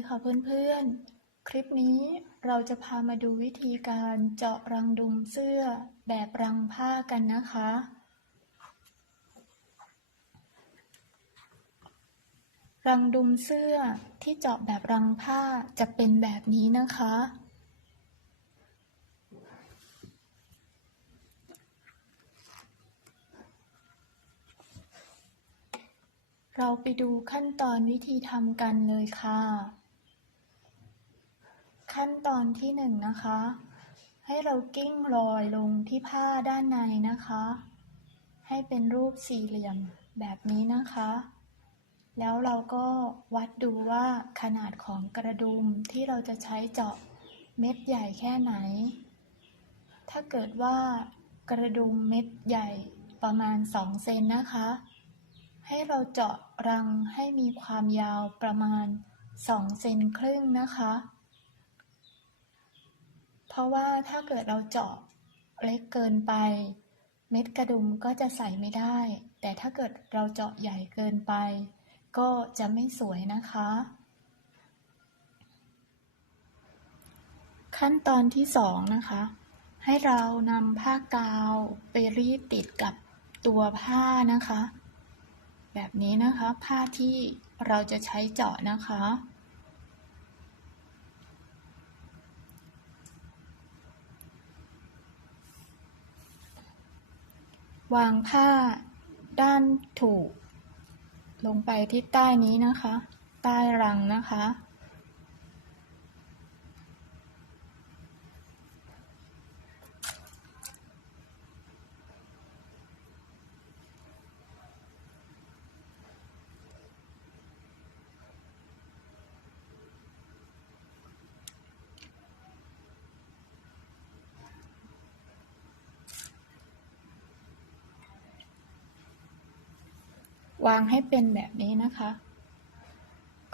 ดีค่ะเพื่อนๆ คลิปนี้เราจะพามาดูวิธีการเจาะรังดุมเสื้อแบบรังผ้ากันนะคะ รังดุมเสื้อที่เจาะแบบรังผ้าจะเป็นแบบนี้นะคะ เราไปดูขั้นตอนวิธีทำกันเลยค่ะ ขั้นตอนที่หนึ่งนะคะ ให้เรากิ้งรอยลงที่ผ้าด้านในนะคะ ให้เป็นรูปสี่เหลี่ยมแบบนี้นะคะ แล้วเราก็วัดดูว่าขนาดของกระดุมที่เราจะใช้เจาะเม็ดใหญ่แค่ไหน ถ้าเกิดว่ากระดุมเม็ดใหญ่ประมาณ 2 เซนนะคะ ให้เราเจาะรังให้มีความยาวประมาณ 2 เซนครึ่งนะคะ ราะว่าถ้าเกิดเราเจาะเล็กเกินไป เม็ดกระดุมก็จะใส่ไม่ได้ แต่ถ้าเกิดเราเจาะใหญ่เกินไป ก็จะไม่สวยนะคะ ขั้นตอนที่สองนะคะ ให้เรานำผ้ากาวไปรีดติดกับตัวผ้านะคะ แบบนี้นะคะผ้าที่เราจะใช้เจาะนะคะ วางผ้าด้านถูก ลงไปที่ใต้นี้นะคะ ใต้รังนะคะ วางให้เป็นแบบนี้นะคะ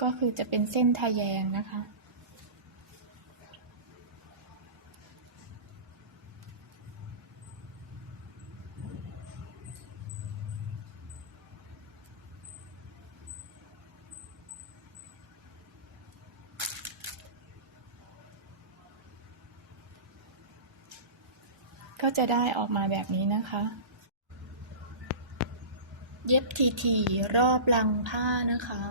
ก็คือจะเป็นเส้นทะแยงนะคะ ก็จะได้ออกมาแบบนี้นะคะ เย็บทีๆรอบรังผ้านะคะ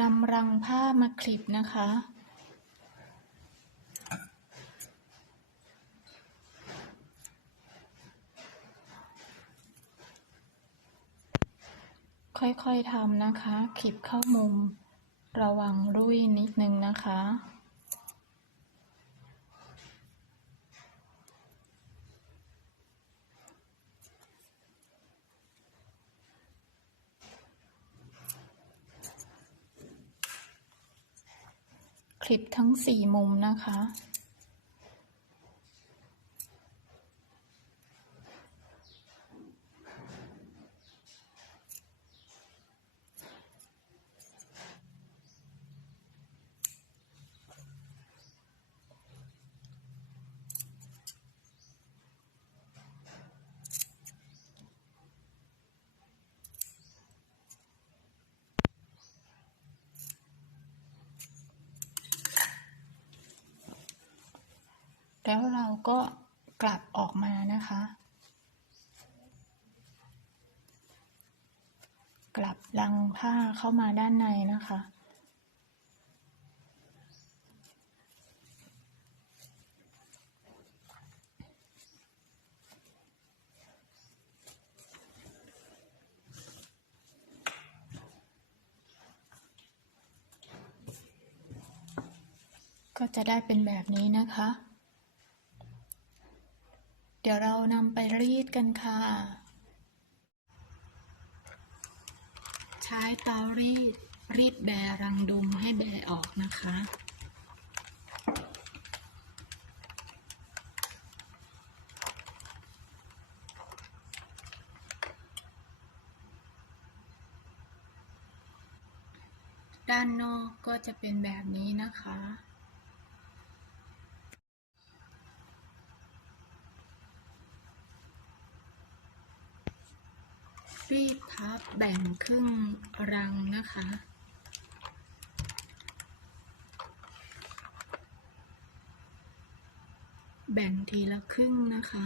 นำรังผ้ามาคลิปนะคะ ค่อยๆทำนะคะคลิปเข้ามุม ระวังรุ่ยนิดนึงนะคะ ลิปทั้งสี่มุมนะคะ แล้วเราก็กลับออกมานะคะ กลับลังผ้าเข้ามาด้านในนะคะ ก็จะได้เป็นแบบนี้นะคะ ดี๋ยวเรานำไปรีดกันค่ะ ใช้เตารีด รีดแบรังดุมให้แบออกนะคะด้านนอกก็จะเป็นแบบนี้นะคะ รีดพับแบ่งครึ่งรังนะคะ แบ่งทีละครึ่งนะคะ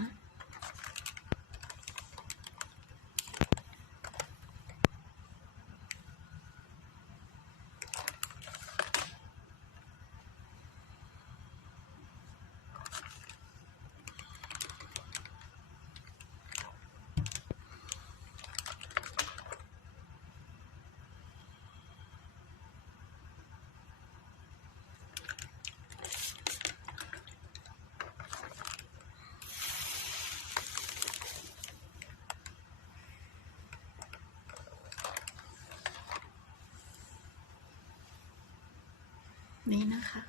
นี้นะคะ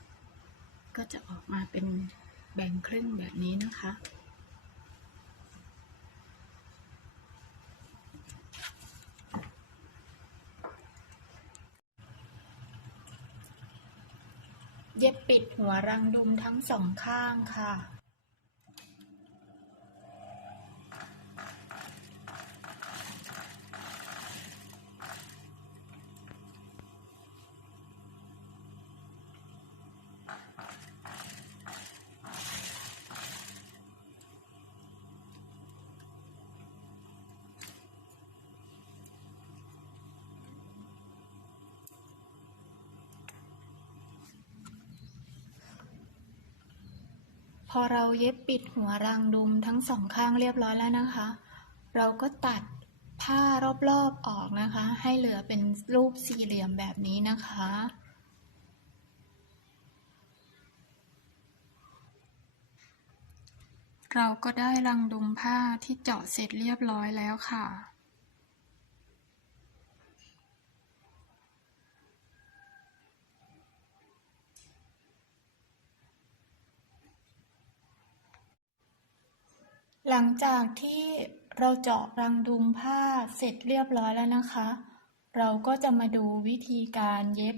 ก็จะออกมาเป็นแบ่งครึ่งแบบนี้นะคะ เย็บปิดหัวรังดุมทั้งสองข้างค่ะ พ อเราเย็บปิดหัวรังดุมทั้งสองข้างเรียบร้อยแล้วนะคะ เราก็ตัดผ้ารอบๆออกนะคะ ให้เหลือเป็นรูปสี่เหลี่ยมแบบนี้นะคะ เราก็ได้รังดุมผ้าที่เจาะเสร็จเรียบร้อยแล้วค่ะ ลังจากที่เราเจาะรังดุมผ้าเสร็จเรียบร้อยแล้วนะคะ เราก็จะมาดูวิธีการเย็บ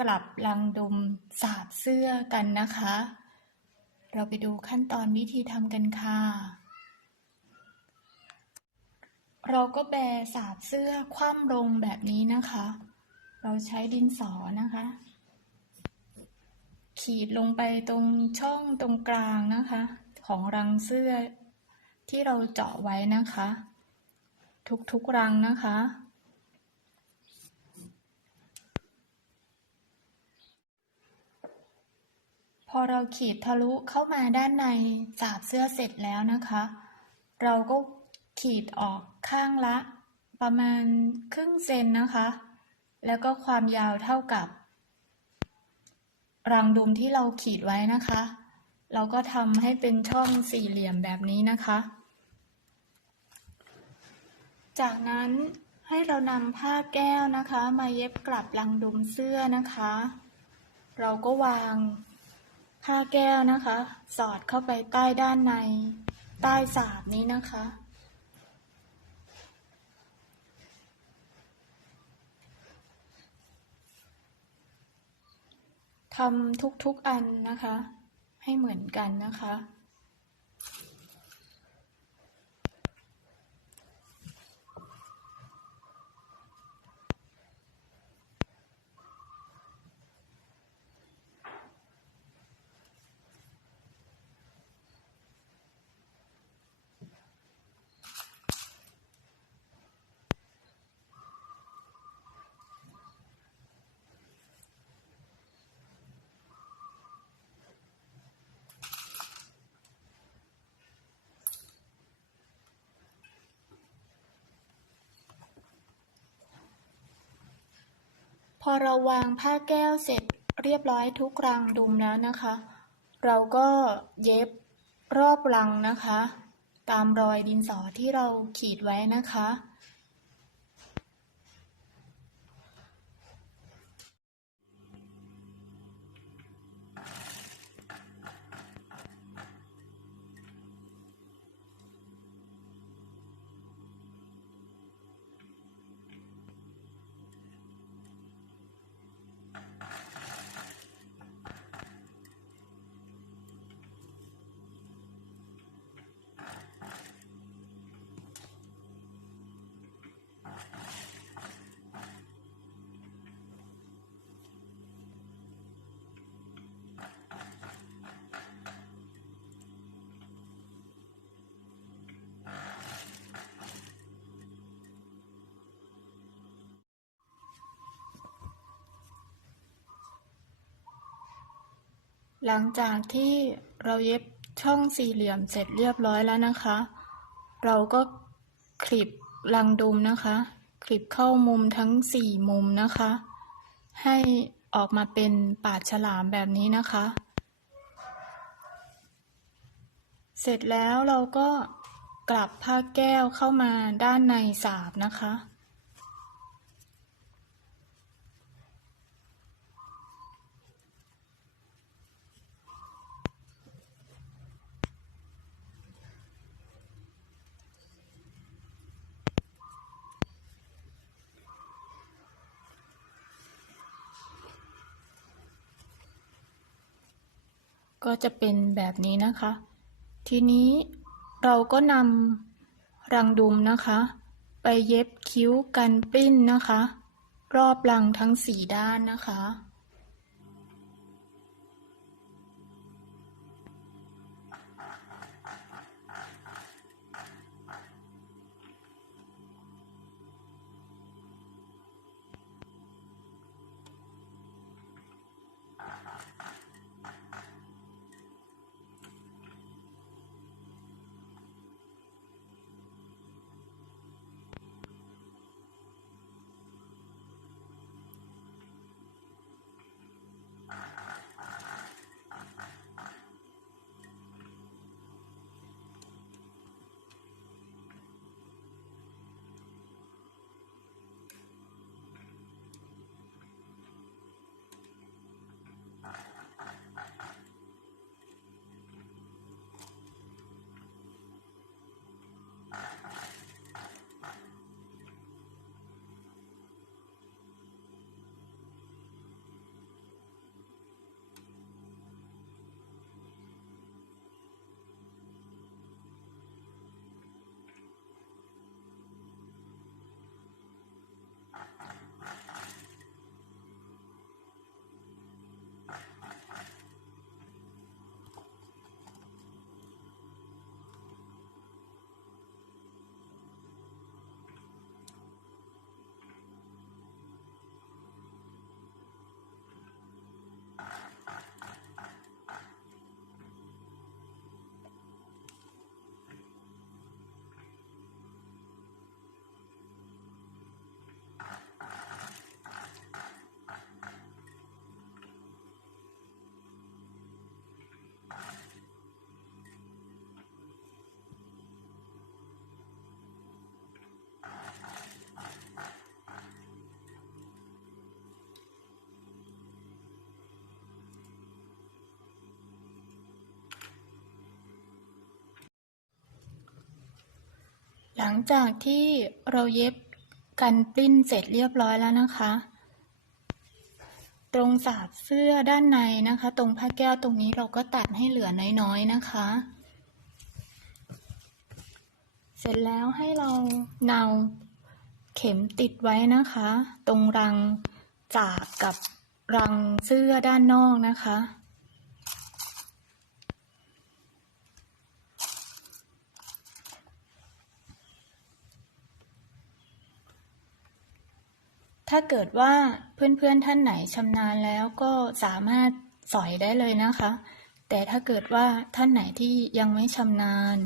กลับรังดุมสาบเสื้อกันนะคะ เราไปดูขั้นตอนวิธีทำกันค่ะ เราก็แบสาบเสื้อคว่ำลงแบบนี้นะคะ เราใช้ดินสอนะคะ ขีดลงไปตรงช่องตรงกลางนะคะ ของรังเสื้อ ที่เราเจาะไว้นะคะ ทุกๆรังนะคะ พอเราขีดทะลุเข้ามาด้านในสาบเสื้อเสร็จแล้วนะคะ เราก็ขีดออกข้างละ ประมาณครึ่งเซนนะคะ แล้วก็ความยาวเท่ากับ รังดุมที่เราขีดไว้นะคะ เราก็ทำให้เป็นช่องสี่เหลี่ยมแบบนี้นะคะ จากนั้นให้เรานำผ้าแก้วนะคะ มาเย็บกลับรังดุมเสื้อนะคะ เราก็วางผ้าแก้วนะคะ สอดเข้าไปใต้ด้านใน ใต้สาบนี้นะคะ ทำทุกๆอันนะคะ ให้เหมือนกันนะคะ พ พอเราวางผ้าแก้วเสร็จเรียบร้อยทุกรังดุมแล้วนะคะ เราก็เย็บรอบรังนะคะ ตามรอยดินสอที่เราขีดไว้นะคะ หลังจากที่เราเย็บช่องสี่เหลี่ยมเสร็จเรียบร้อยแล้วนะคะ เราก็คลิปรังดุมนะคะ คลิปเข้ามุมทั้งสี่มุมนะคะ ให้ออกมาเป็นปาดฉลามแบบนี้นะคะ เสร็จแล้วเราก็กลับผ้าแก้วเข้ามาด้านในสาบนะคะ ก็จะเป็นแบบนี้นะคะ ทีนี้เราก็นำรังดุมนะคะ ไปเย็บคิ้วกันปิ้นนะคะ รอบรังทั้งสี่ด้านนะคะ หลังจากที่เราเย็บกันปลิ้นเสร็จเรียบร้อยแล้วนะคะ ตรงสาบเสื้อด้านในนะคะ ตรงผ้าแก้วตรงนี้เราก็ตัดให้เหลือน้อยๆนะคะ เสร็จแล้วให้เราเนาเข็มติดไว้นะคะ ตรงรังจากกับรังเสื้อด้านนอกนะคะ ถ้าเกิดว่าเพื่อนๆท่านไหนชำนาญแล้วก็สามารถสอยได้เลยนะคะ แต่ถ้าเกิดว่าท่านไหนที่ยังไม่ชำนาญ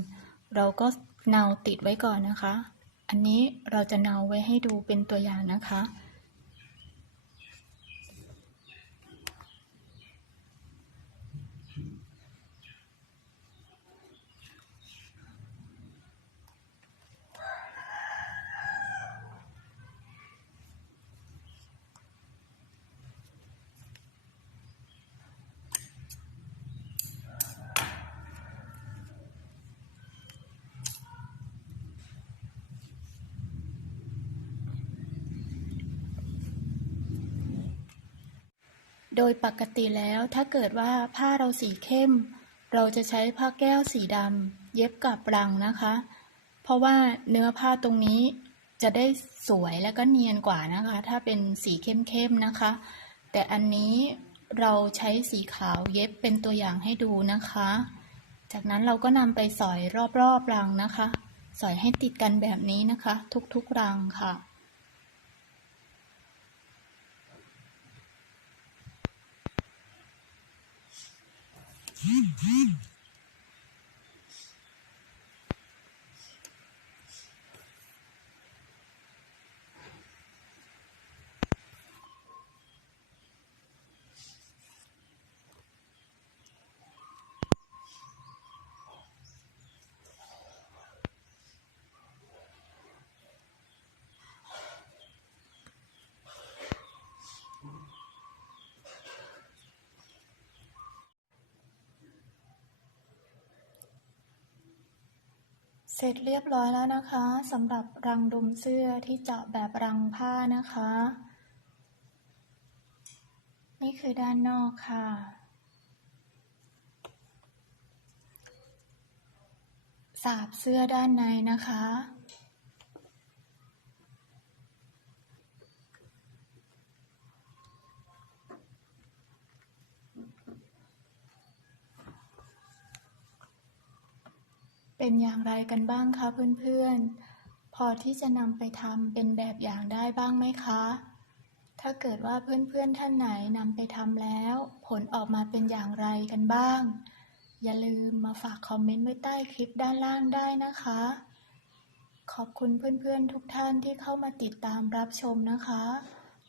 เราก็เนาติดไว้ก่อนนะคะ อันนี้เราจะเนาไว้ให้ดูเป็นตัวอย่างนะคะ โดยปกติแล้วถ้าเกิดว่าผ้าเราสีเข้ม เราจะใช้ผ้าแก้วสีดำเย็บกับรังนะคะ เพราะว่าเนื้อผ้าตรงนี้จะได้สวยและก็เนียนกว่านะคะ ถ้าเป็นสีเข้มๆนะคะ แต่อันนี้เราใช้สีขาวเย็บเป็นตัวอย่างให้ดูนะคะ จากนั้นเราก็นำไปสอยรอบๆรังนะคะ สอยให้ติดกันแบบนี้นะคะ ทุกๆรังค่ะ ¡Guid, guid! เสร็จเรียบร้อยแล้วนะคะสำหรับรังดุมเสื้อที่เจาะแบบรังผ้านะคะ นี่คือด้านนอกค่ะ สาบเสื้อด้านในนะคะ เป็นอย่างไรกันบ้างคะเพื่อนๆ พอที่จะนำไปทำเป็นแบบอย่างได้บ้างไหมคะ ถ้าเกิดว่าเพื่อนๆท่านไหนนำไปทำแล้ว ผลออกมาเป็นอย่างไรกันบ้าง อย่าลืมมาฝากคอมเมนต์ไว้ใต้คลิปด้านล่างได้นะคะ ขอบคุณเพื่อนๆทุกท่านที่เข้ามาติดตามรับชมนะคะ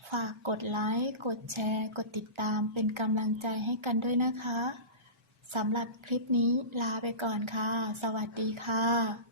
ฝากกดไลค์ กดแชร์ กดติดตามเป็นกำลังใจให้กันด้วยนะคะ สำหรับคลิปนี้ลาไปก่อนค่ะ สวัสดีค่ะ